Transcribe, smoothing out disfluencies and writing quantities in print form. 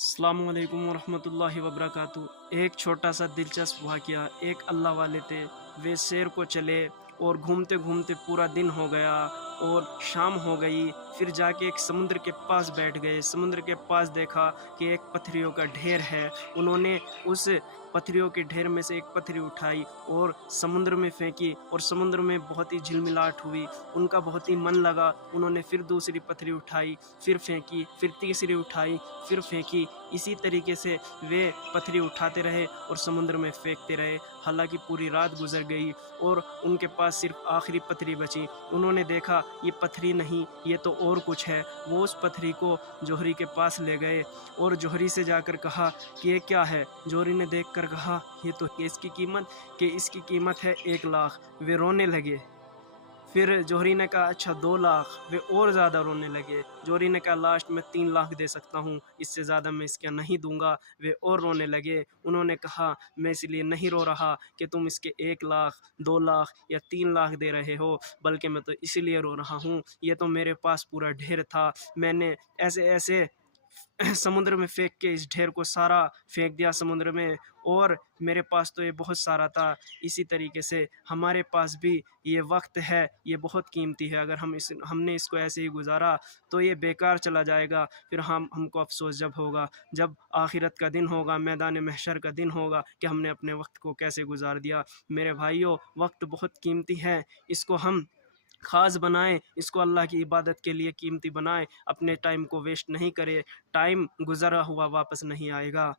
अस्सलामु अलैकुम वरहमतुल्लाहि वबरकातुहू। एक छोटा सा दिलचस्प वाक़या। एक अल्लाह वाले थे, वे सैर को चले और घूमते घूमते पूरा दिन हो गया और शाम हो गई। फिर जाके एक समुद्र के पास बैठ गए। समुद्र के पास देखा कि एक पत्थरियों का ढेर है। उन्होंने उस पत्थरियों के ढेर में से एक पत्थरी उठाई और समुद्र में फेंकी और समुद्र में बहुत ही झिलमिलाहट हुई। उनका बहुत ही मन लगा। उन्होंने फिर दूसरी पत्थरी उठाई, फिर फेंकी, फिर तीसरी उठाई, फिर फेंकी। इसी तरीके से वे पत्थरी उठाते रहे और समुद्र में फेंकते रहे। हालांकि पूरी रात गुजर गई और उनके पास सिर्फ आखिरी पत्थरी बची। उन्होंने देखा ये पत्थरी नहीं, ये तो और कुछ है। वो उस पत्थरी को जौहरी के पास ले गए और जौहरी से जाकर कहा कि ये क्या है। जौहरी ने देखकर कहा ये तो इसकी कीमत है 1 लाख। वे रोने लगे। फिर जौहरी ने कहा अच्छा 2 लाख। वे और ज़्यादा रोने लगे। जौहरी ने कहा लास्ट में 3 लाख दे सकता हूँ, इससे ज़्यादा मैं इसका नहीं दूंगा। वे और रोने लगे। उन्होंने कहा मैं इसलिए नहीं रो रहा कि तुम इसके 1 लाख, 2 लाख या 3 लाख दे रहे हो, बल्कि मैं तो इसलिए रो रहा हूँ, ये तो मेरे पास पूरा ढेर था। मैंने ऐसे ऐसे समुद्र में फेंक के इस ढेर को सारा फेंक दिया समुद्र में, और मेरे पास तो ये बहुत सारा था। इसी तरीके से हमारे पास भी ये वक्त है, ये बहुत कीमती है। अगर हमने इसको ऐसे ही गुजारा तो ये बेकार चला जाएगा। फिर हमको अफसोस जब होगा, जब आखिरत का दिन होगा, मैदान महशर का दिन होगा, कि हमने अपने वक्त को कैसे गुजार दिया। मेरे भाइयों, वक्त बहुत कीमती है, इसको हम ख़ास बनाएं, इसको अल्लाह की इबादत के लिए कीमती बनाएं। अपने टाइम को वेस्ट नहीं करें। टाइम गुज़रा हुआ वापस नहीं आएगा।